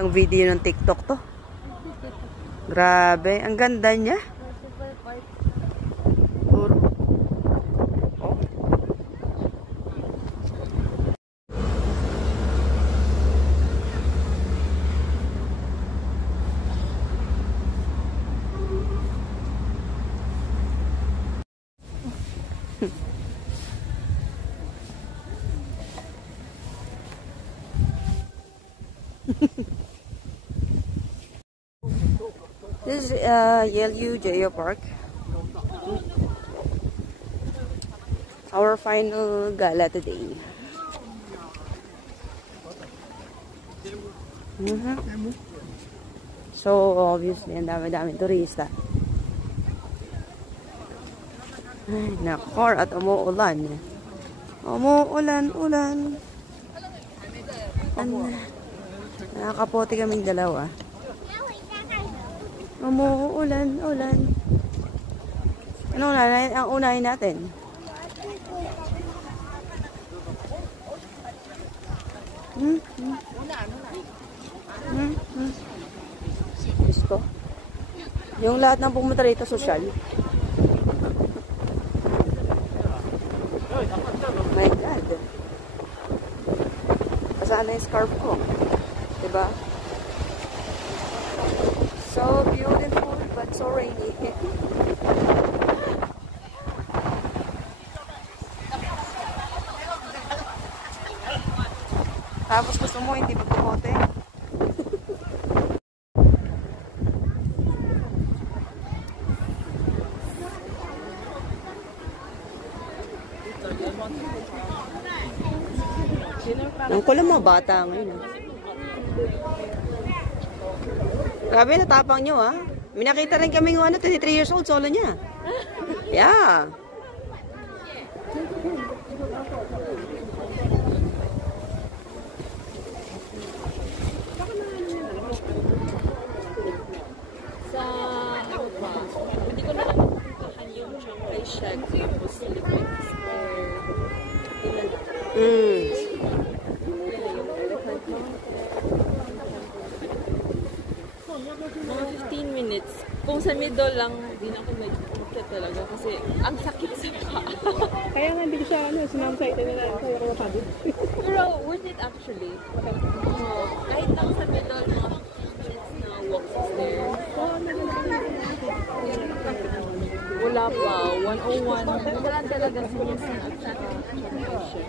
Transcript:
Yung video ng TikTok to. Grabe, ang ganda niya. Puro. Oh. This is Yelyu Geo Park. Our final gala today. So obviously, ang dami-dami turista. Ay, nakor at umuulan. Umuulan. Nakakapote kaming dalawa. Umuulan. Ano ang unahin natin? Gusto? Yung lahat ng pumunta rito social. My God. Pasaan na yung scarf ko. Diba? So beautiful, but so rainy. Tapos gusto mo hindi magpumote. Ang kulang mga bata ngayon. Grabe, natapang nyo, ha? May nakita rin kami ng 23 years old, solo niya. Yeah. Sa, hindi ko na lang napuntahan yung Shanghai Shack, tapos Philippine Square. Mga 15 minutes. Kung sa middle lang, hindi na ako mag-umakit talaga kasi ang sakit sa paa. Kaya nga hindi ko siya sinama sa ito nila sa Wakado. Pero worth it actually. Kahit lang sa middle, mga 15 minutes na walk sa stairs. Wala pa. 101. Wala talaga sinusin at sa Shanghai Shack.